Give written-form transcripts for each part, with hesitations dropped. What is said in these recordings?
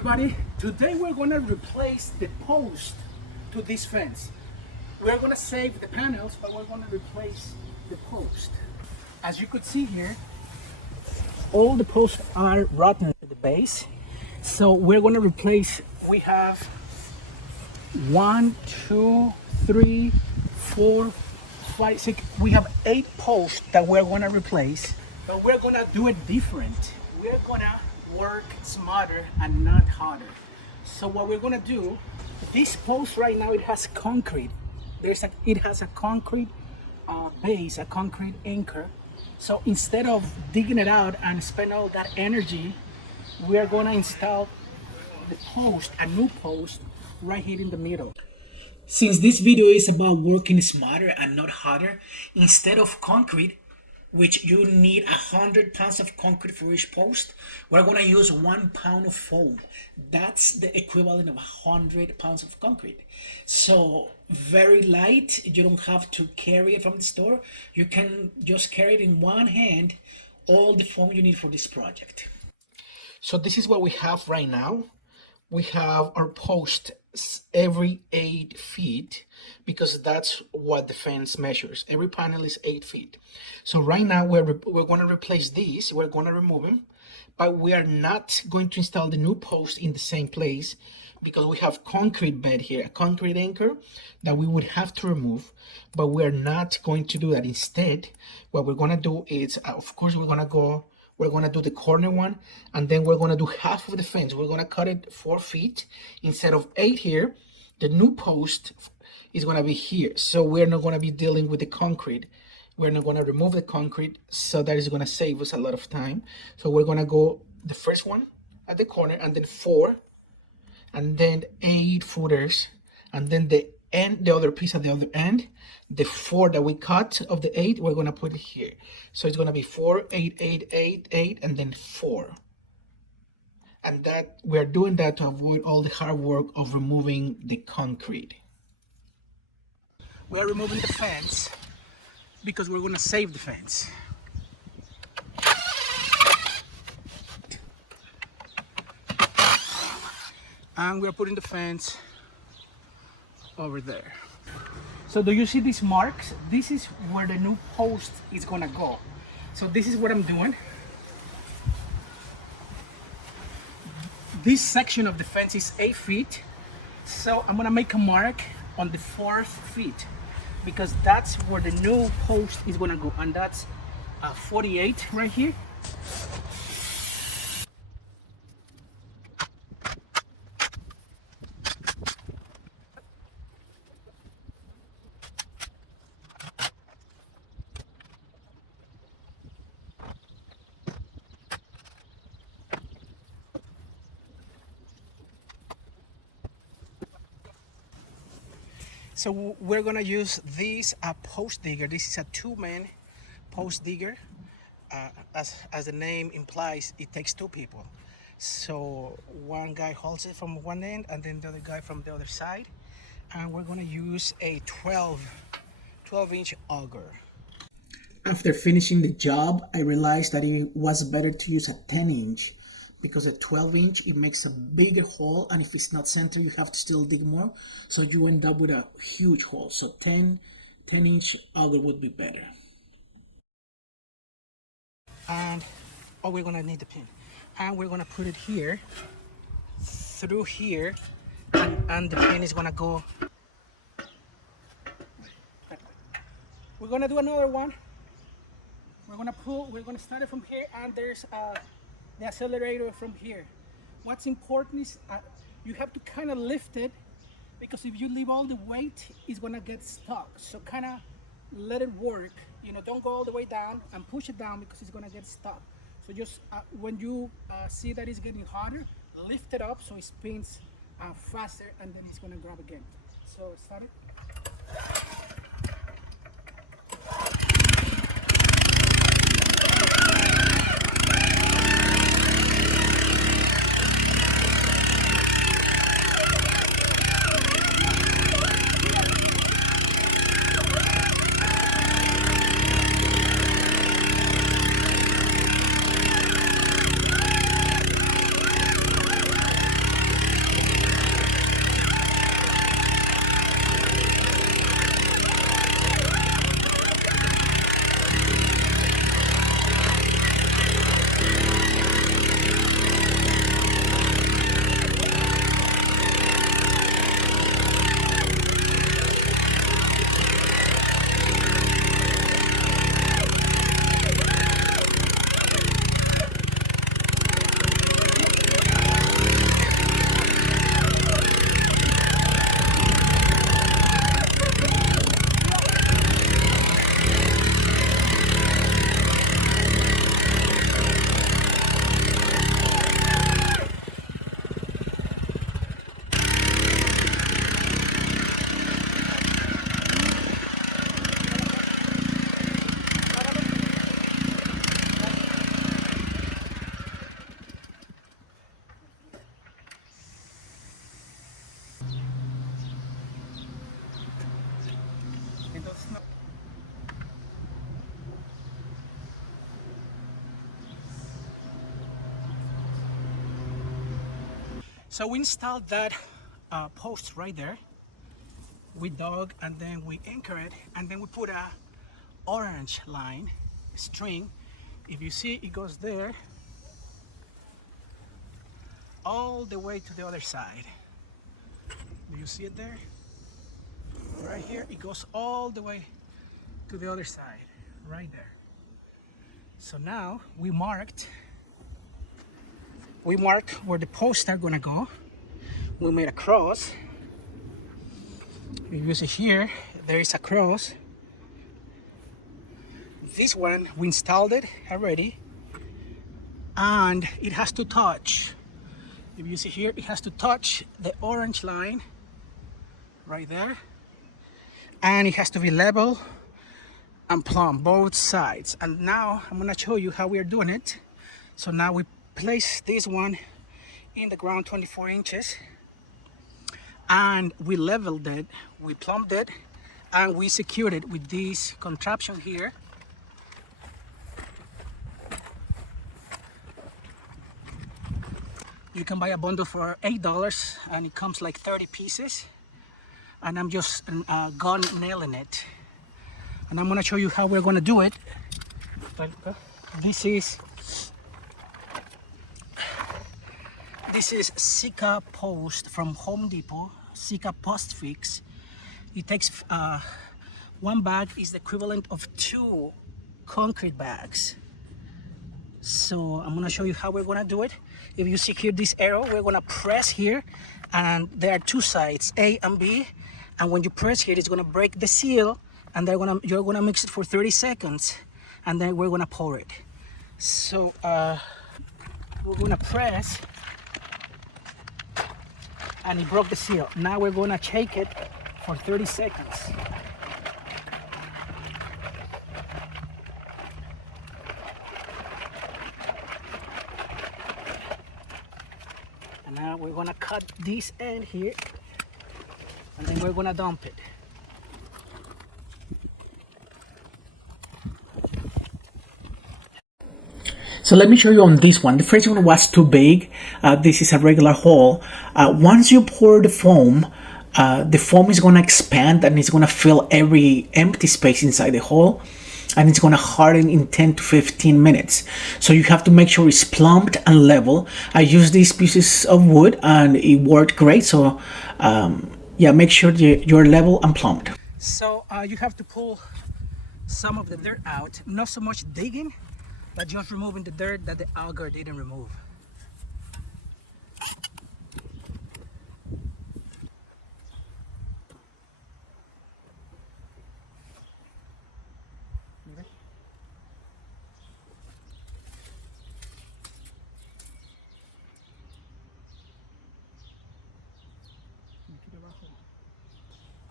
everybody. Today we're going to replace the post to this fence. We're going to save the panels, but we're going to replace the post. As you could see here, all the posts are rotten at the base. So we're going to replace, we have 1, 2, 3, 4, 5, 6, we have 8 posts that we're going to replace, but we're going to do it different. We're going to work smarter and not harder. So what we're going to do, this post right now, it has concrete. It has a concrete base, a concrete anchor. So instead of digging it out and spend all that energy, we are going to install the post, a new post, right here in the middle. Since this video is about working smarter and not harder, instead of concrete, which you need 100 pounds of concrete for each post, we're going to use 1 pound of foam. That's the equivalent of 100 pounds of concrete. So very light, you don't have to carry it from the store. You can just carry it in one hand, all the foam you need for this project. So this is what we have right now. We have our post every 8 feet because that's what the fence measures. Every panel is 8 feet. So right now we're going to replace these. We're going to remove them, but we are not going to install the new post in the same place because we have concrete bed here, a concrete anchor that we would have to remove, but we're not going to do that. Instead, what we're going to do is, of course, we're going to do the corner one, and then we're going to do half of the fence. We're going to cut it 4 feet instead of 8 here. The new post is going to be here. So we're not going to be dealing with the concrete. We're not going to remove the concrete. So that is going to save us a lot of time. So we're going to go the first one at the corner, and then 4, and then 8 footers, and then the other piece at the other end, the 4 that we cut of the 8, we're going to put it here. So it's going to be 4, 8, 8, 8, 8, and then 4. And that we're doing that to avoid all the hard work of removing the concrete. We're removing the fence because we're going to save the fence. And we're putting the fence over there. So do you see these marks? This is where the new post is gonna go. So this is what I'm doing. This section of the fence is 8 feet. So I'm gonna make a mark on the 4th feet because that's where the new post is gonna go. And that's 48 right here. So we're gonna use this post digger. This is a 2-man post digger. As the name implies, it takes 2 people. So one guy holds it from one end and then the other guy from the other side. And we're gonna use a 12-inch auger. After finishing the job, I realized that it was better to use a 10-inch because a 12-inch, it makes a bigger hole, and if it's not centered, you have to still dig more, so you end up with a huge hole. So 10-inch auger would be better. And we're gonna need the pin, and we're gonna put it here, through here, and the pin is gonna go. We're gonna do another one. We're gonna start it from here, and there's the accelerator from here. What's important is you have to kind of lift it, because if you leave all the weight, it's gonna get stuck. So kind of let it work. You know, don't go all the way down and push it down because it's gonna get stuck. So just when you see that it's getting harder, lift it up so it spins faster, and then it's gonna grab again. So start it. So we installed that post right there. We dug and then we anchor it, and then we put a orange line string. If you see, it goes there all the way to the other side. Do you see it there? Right here, it goes all the way to the other side, right there. So now we marked where the posts are gonna go. We made a cross. If you see here, there is a cross. This one, we installed it already, and it has to touch. If you see here, it has to touch the orange line right there, and it has to be level and plumb both sides. And now I'm gonna show you how we are doing it. So now we place this one in the ground 24 inches, and we leveled it, we plumbed it, and we secured it with this contraption here. You can buy a bundle for $8 and it comes like 30 pieces. And I'm just gun nailing it. And I'm gonna show you how we're gonna do it. This is Sika post from Home Depot, Sika Post Fix. It takes, one bag is the equivalent of 2 concrete bags. So I'm gonna show you how we're gonna do it. If you secure this arrow, we're gonna press here, and there are 2 sides, A and B. And when you press here, it's gonna break the seal, and you're gonna mix it for 30 seconds, and then we're gonna pour it. So we're gonna press, and it broke the seal. Now we're gonna shake it for 30 seconds. And now we're gonna cut this end here, and then we're gonna dump it. So let me show you on this one. The first one was too big. This is a regular hole. Once you pour the foam is gonna expand, and it's gonna fill every empty space inside the hole, and it's gonna harden in 10 to 15 minutes. So you have to make sure it's plumbed and level. I used these pieces of wood and it worked great. So yeah, make sure you're level and plumbed. So you have to pull some of the dirt out, not so much digging, but just removing the dirt that the auger didn't remove.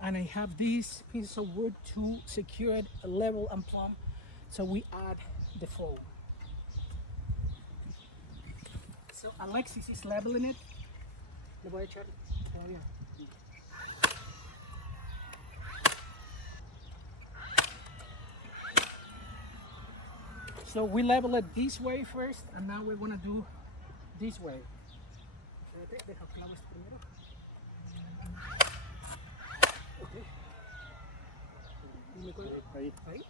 And I have these pieces of wood to secure it, level and plumb. So we add the foam. So Alexis is leveling it. Le voy a echar todavía. So we level it this way first, and now we're gonna do this way. Okay. Ahí. Ahí.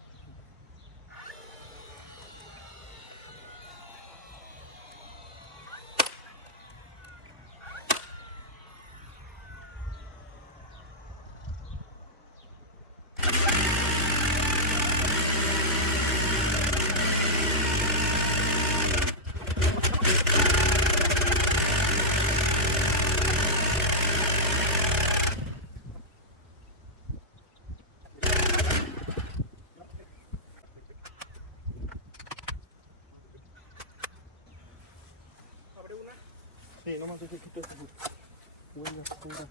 Sí, nomás hay que quitar ese huella fuera.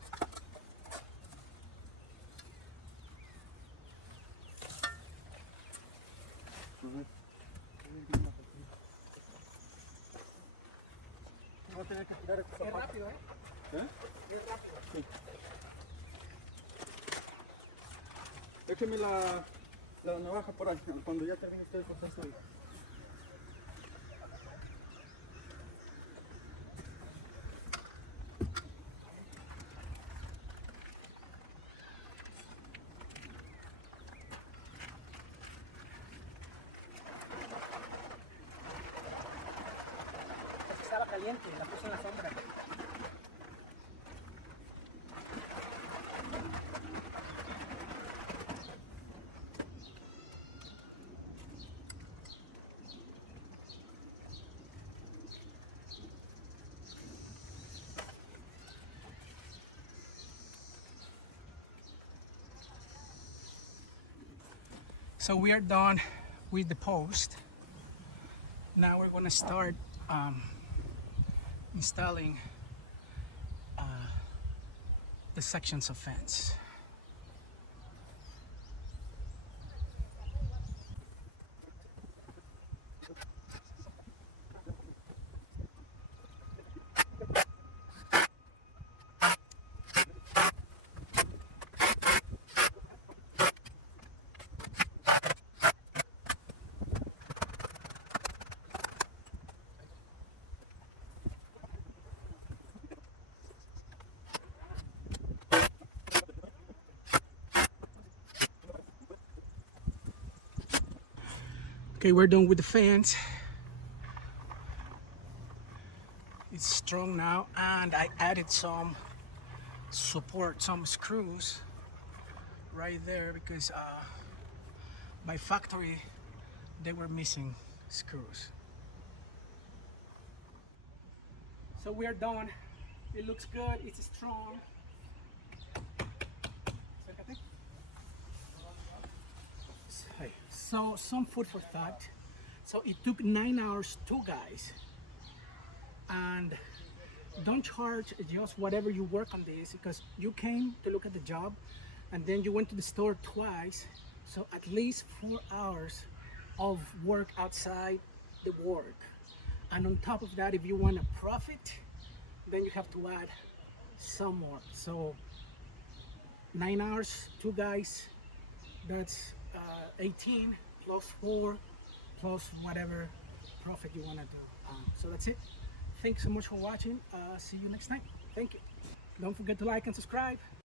Voy a tener que tirar esta parte. Es rápido, ¿eh? ¿Eh? Es rápido. Sí. Écheme la navaja por ahí, cuando ya termine usted de cortar su... caliente, la puse en la sombra. So we are done with the post. Now we're gonna start installing the sections of fence. Okay, we're done with the fence. It's strong now, and I added some support, some screws right there because by factory they were missing screws. So we are done. It looks good, it's strong. So some food for thought. So it took 9 hours, 2 guys, and don't charge just whatever you work on this, because you came to look at the job and then you went to the store twice, so at least 4 hours of work outside the work. And on top of that, if you want a profit, then you have to add some more. So 9 hours, 2 guys, that's 18 plus 4 plus whatever profit you want to do. So that's it. Thanks so much for watching. See you next time. Thank you. Don't forget to like and subscribe.